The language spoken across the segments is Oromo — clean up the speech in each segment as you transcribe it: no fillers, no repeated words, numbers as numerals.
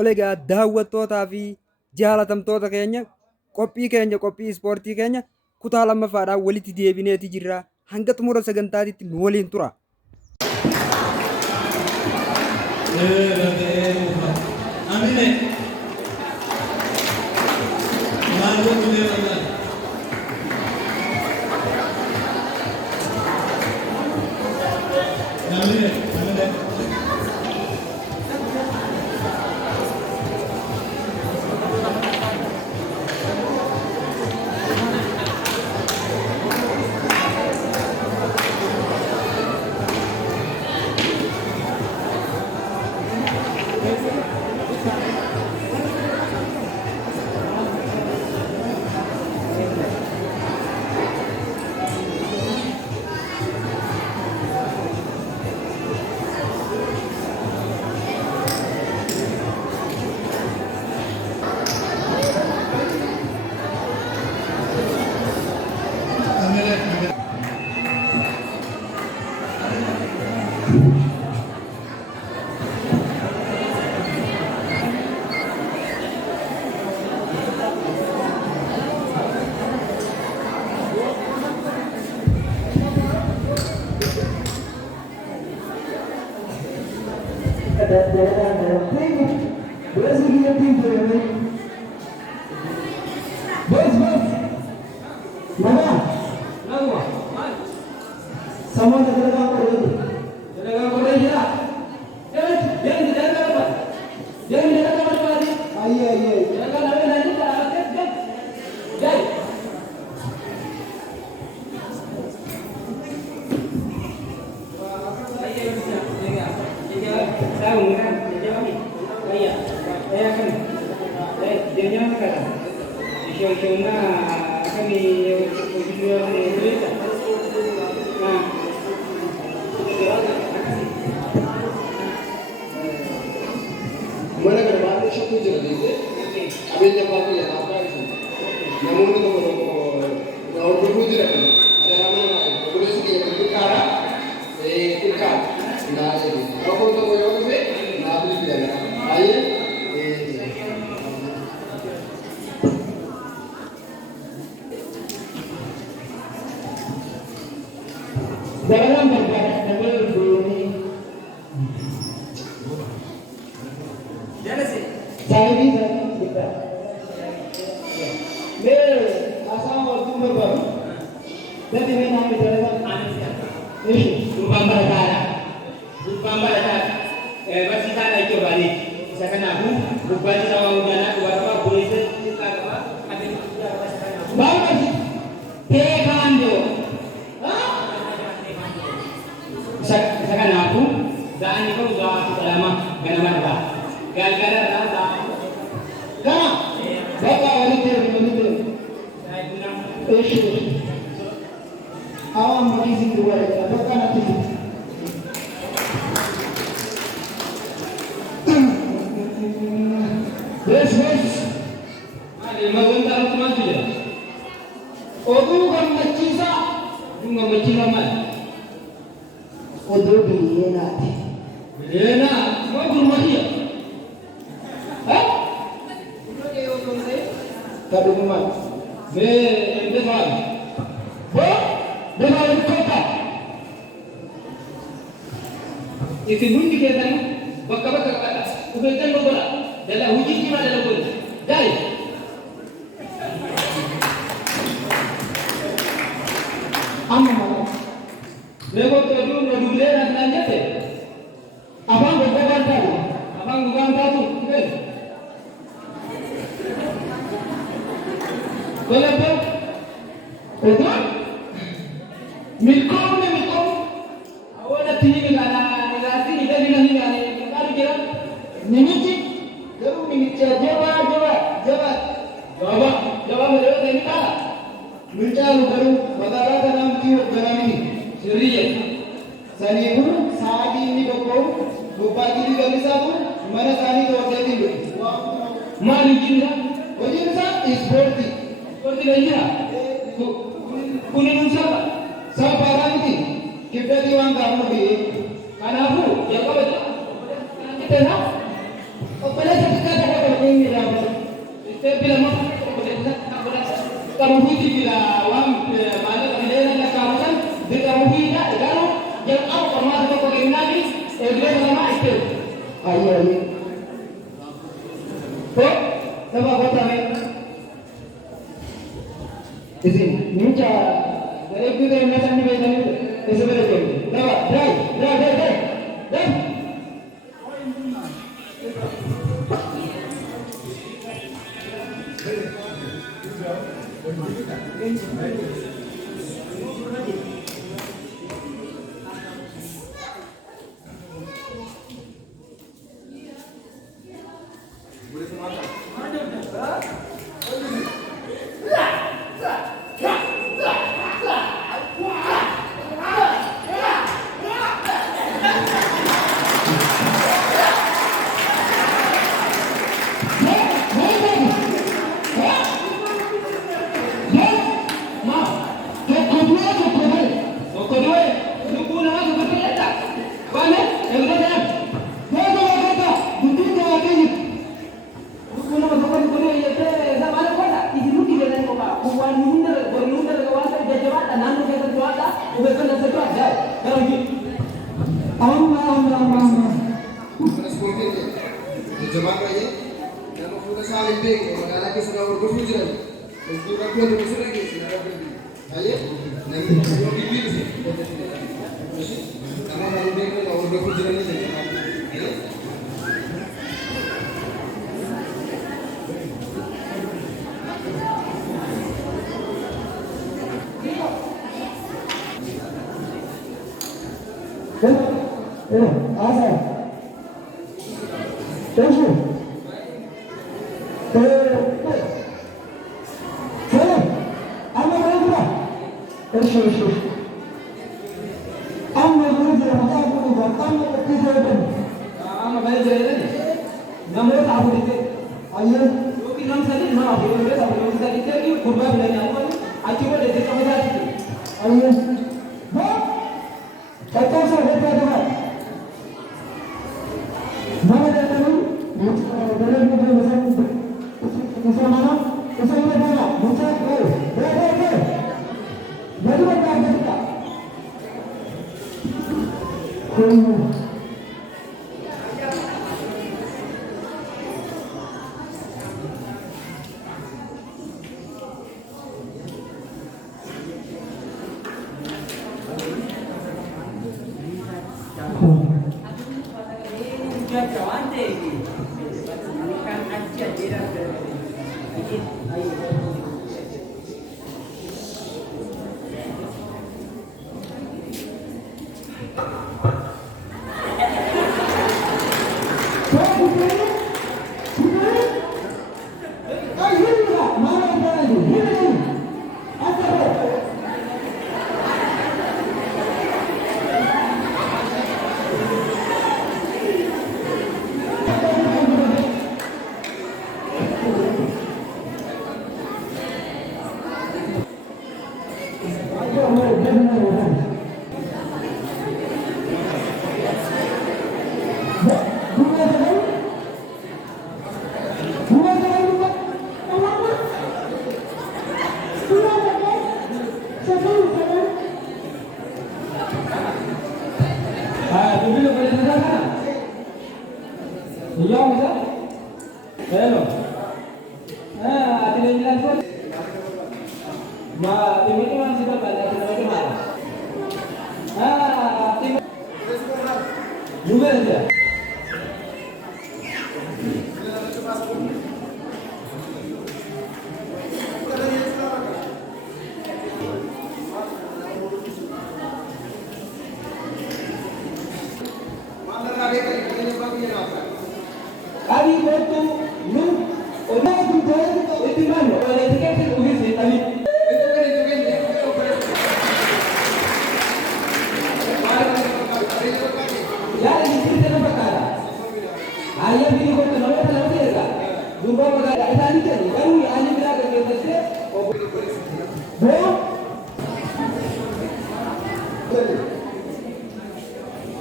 Tolegaa daawwattootaa fi jaalatamtoota keenya qophii ispoortii keenya kutaa lammaffaadhaan walitti deebineeti jirra. Hanga xumura sagantaatitti nu waliin tura. Kanafu, ya kau betul. Kita nak. Apa lagi kita bila mau kamu bila wam mana kamera nak kawasan bila kamu tidak kalau yang aku pernah aku kenali dia nama itu ayo oh nama kota ni isi minta dari kita yang macam ni macam ni sebenarnya tu nama dah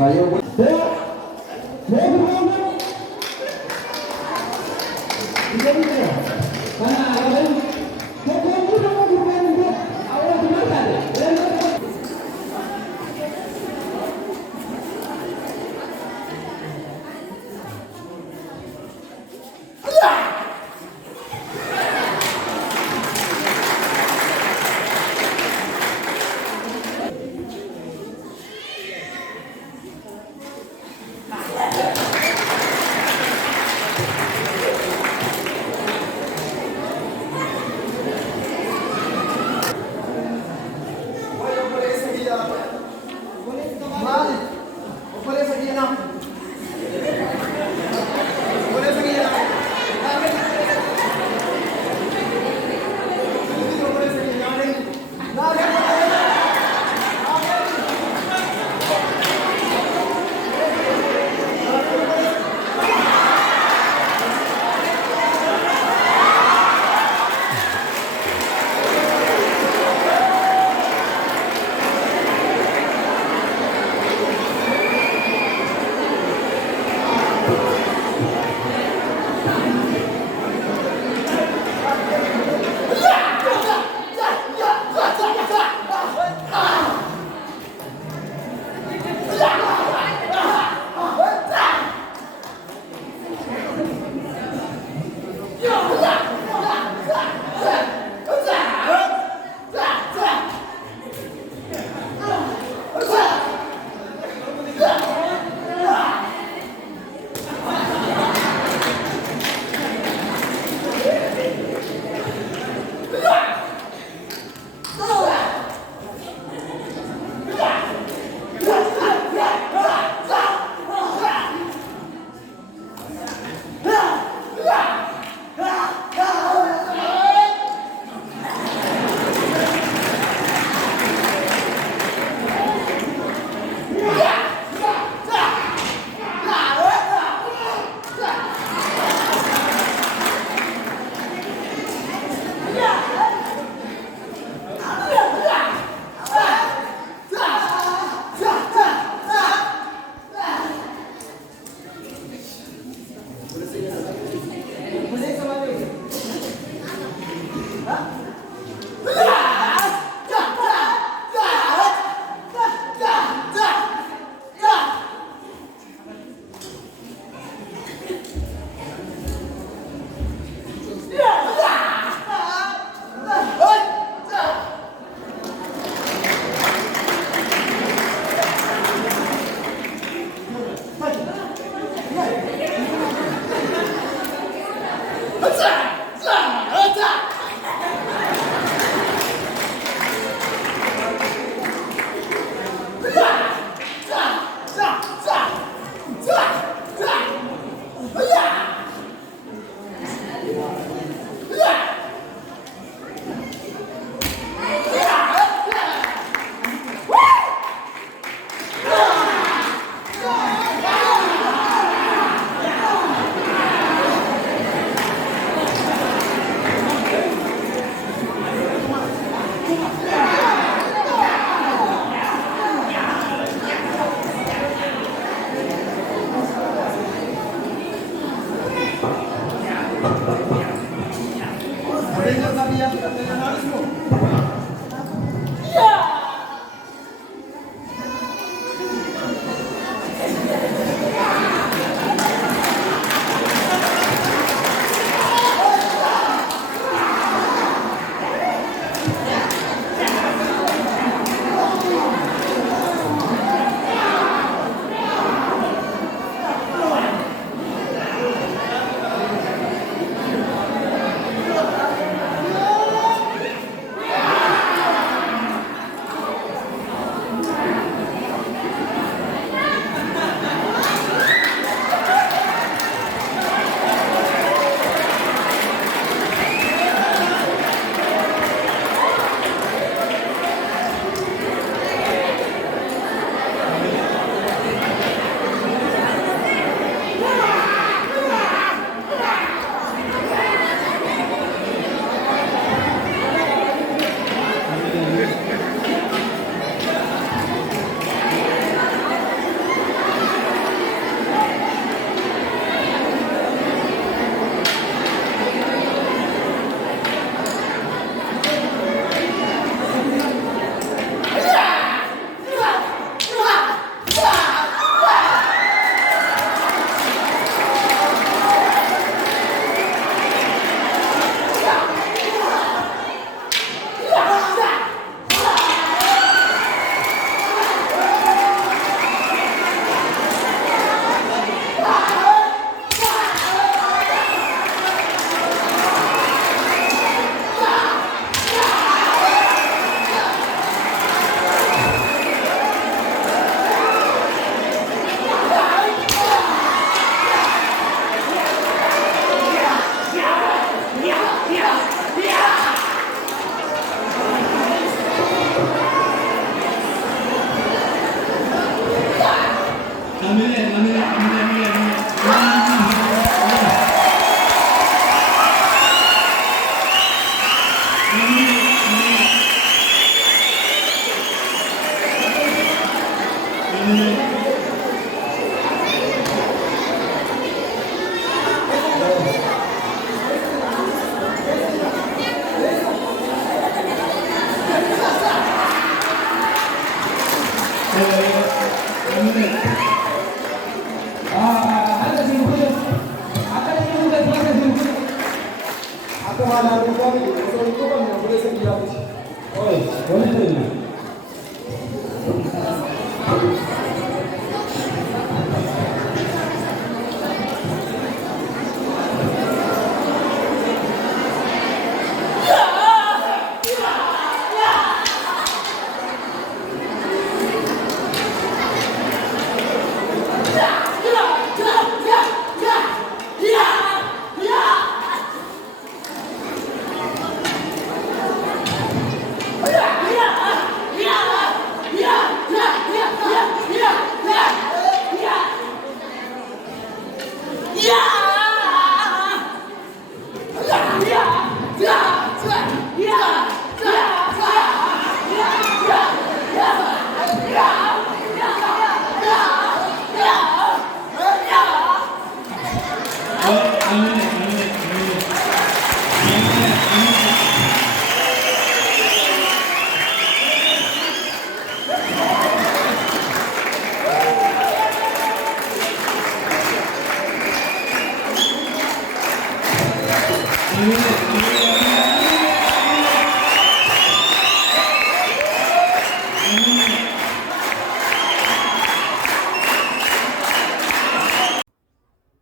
Ayo,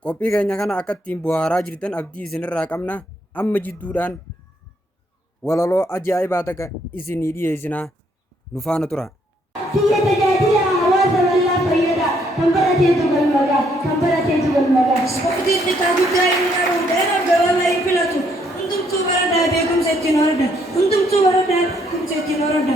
Qophii keenya kana akka ittiin bu'aaraa jirtan abdii isinirraa qabna. Amma jidduudhaan walaloo ajaa'ibaa takka isinii dhiyeessinaa nu faana tura. Kiyya tajaajila hawaasa bal'aa fayyada kan barateetu galmagaa kan barateetu galmagaa. Ispoortiin xiqqaa guddaa hin qabu dheeraa gabaabaa hin filatu hundumtuu baradaa beekumsa ittiin horda hundumtuu baradaa beekumsa ittiin horda.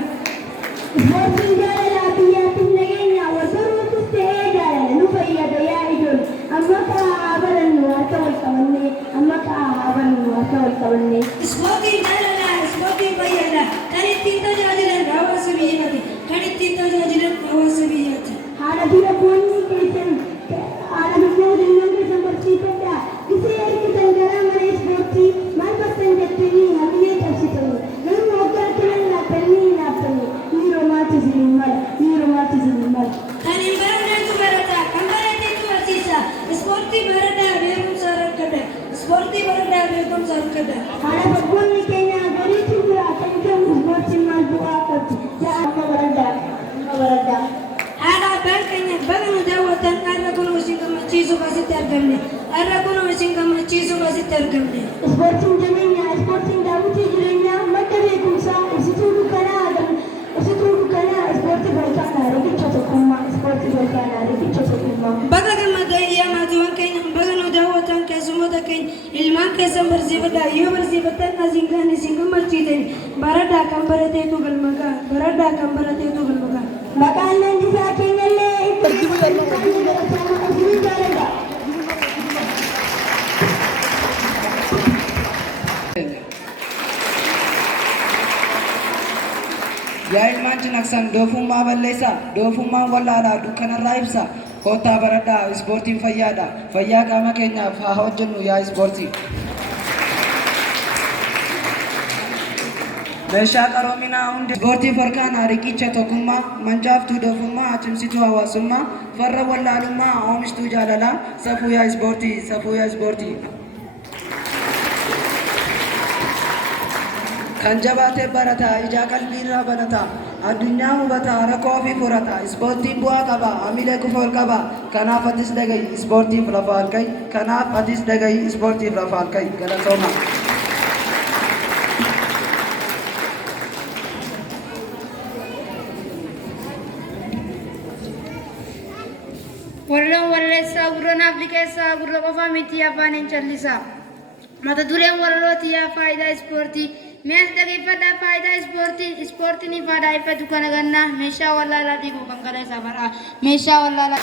Ispoortiin jaalalaa biyyaatiif nageenya warbaruutus ta'ee jaalala nu fayyada yaa ijoollee amma kaa barannu harka wal qabannee amma kaa barannu harka wal qabannee. Ispoortiin jaalalaa ispoortiin fayyada kan ittiin tajaajilan hawaasa biyyaati. Kan ittiin tajaajilan hawaasa biyyaati. Haadha fi abboonni keessan haadha fi abboonni keessan barsiifadhaa. Gisee ergitan garaa mana ispoortii maal bakkan jettanii hamilee cabsitanii. Namni waggaa turan laattanii laattanii miiroomaati isin mala miiroomaati isin mala. Kan hin baranneetu barata kan barateetu barsiisa. Ispoortii barataa beekumsa rakkadha. Ispoortii barataa beekumsa rakkadha. Haadha fi abboonni keenya gariitu jira kan jedhamu ispoortiin maal bu'aa qabdi. Haadha abbaan keenya baga nu daawwatan har'a kunuu isin gammachiisuuf asitti argamne. Har'a kunuu isin gammachiisuuf asitti argamne. Ispoortiin jabeenya, ispoortiin daawwitii jireenyaa, madda beekumsaa, ibsituu dukkanaa, ispoortii barataanaa, riqicha tokkummaa, ispoortii barataanaa, riqicha tokkummaa. Baga gammadan yaa maatiiwwan keenya, baga nu daawwatan keessummoota keenya, ilmaan keessan barsiifadhaa, yoo barsiifattan asiin kan isin gammachiitan, baradaa kan barateetu galmagaa, baradaa kan barateetu galmagaa. Maqaan leenjisaa keenyallee itti jaalladha. Yaa ilmaan cinaaqsan doofummaa balleessaa, doofummaan wallaalaa dukkanarraa ibsa. Kottaa baradhaa ispoortiin fayyaadha. Fayyaa qaama keenyaaf haa hojjennu yaa ispoortii. Meeshaa qaroominaa hundi ispoortii farkaanaa riqicha tokkummaa mancaaftuu doofummaa cimsituu hawaasummaa farra wallaalummaa oomishtuu jaalalaa safuu yaa ispoortii safuu yaa ispoortii. Kan jabaatee barataa ijaa qalbiirraa banataa addunyaa hubataa rakkoo ofii furata ispoortiin bu'aa qaba hamilee kufa ol qaba kanaaf atis dhagahi ispoortiif lafa halka'i kanaaf atis dhagahi ispoortiif lafa halka'i galatooma. Warreen warreessaa gurra naafni keessaa gurra qofa miti afaan hin callisaa. Mata dureen warrooti yaa faayidaa ispoortii. Mees dhaggeeffadhaa faayidaa ispoortii. Ispoortiin ifaadhaa ifatu kana gannaa. Meeshaa wallaalaa dhiibuu kan gara isaa baraa. Meeshaa wallaalaa.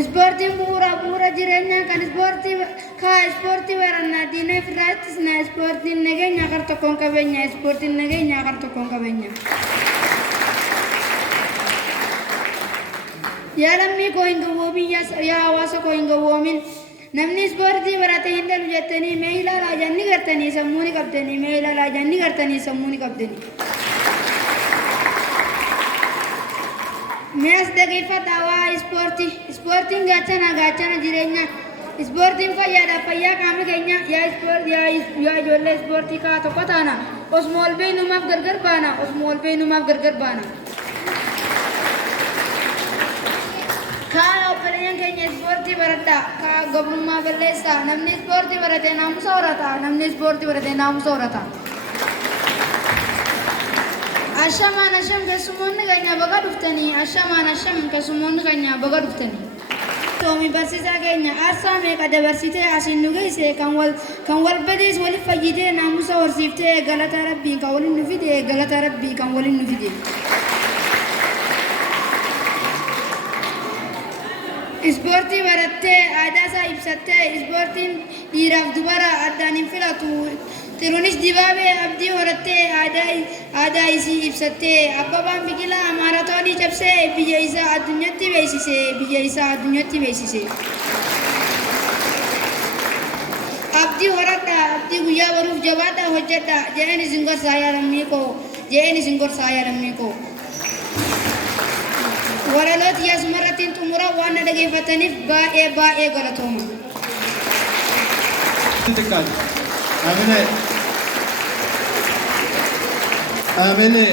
Ispoortiin bu'uura jireenyaa kan ispoortii barannaa diinee ofirraa ittisna. Ispoortiin nageenya kar tokkoon qabeenya. Ispoortiin nageenya kar tokkoon qabeenya. Yaa lammii koo hin gowwoomin yaa hawaasa koo hin gowwoomin. Namni ispoortii barate hin dhalu jettanii mee ilaalaa janni gartanii sammuu ni qabdanii mee ilaalaa janni gartanii sammuu ni qabdanii. Mee as dhaggeeffadhaa waa ispoortii. Ispoortiin gaachana jireenyaa. Ispoortiin fayyaadha. Fayyaa qaama keenya yaa ijoollee ispoortii kaa tokko taana. Osuma ol beenumaaf gargar baana. Osuma ol beenumaaf gargar baana. Kaa obboleeyyan keenya ispoortii baradhaa. Kaa gabrummaa balleessaa. Namni ispoortii baratee naamusa horata. Namni ispoortii baratee naamusa horata. Ashamaan asham keessummoonni keenya baga dhuftanii. Ashamaan asham keessummoonni keenya baga dhuftanii. Toomi barsiisaa keenya aarsaa meeqa dabarsitee asiin nu geesse kan wal badees waliif fayyitee naamusa horsiiftee galata rabbii kan waliin nu fide galata rabbii kan waliin nu fide. Ispoortii barattee aadaa isaa ibsattee ispoortiin dhiiraaf dubara addaan hin filatu. Tiruunis dibaabee abdii horattee aadaa isii ibsattee Abbabaan Biqilaa maaraatoonii cabsee biyya isaa addunyaatti beeksise. Abdii horadhaa abdii guyyaa baruuf jabaadhaa hojjedhaa je'een isin gorsaa yaa lammii koo. Waralooti yaasumarratti xumura waan na dhageeffataniif baay'ee galatooma. Amine.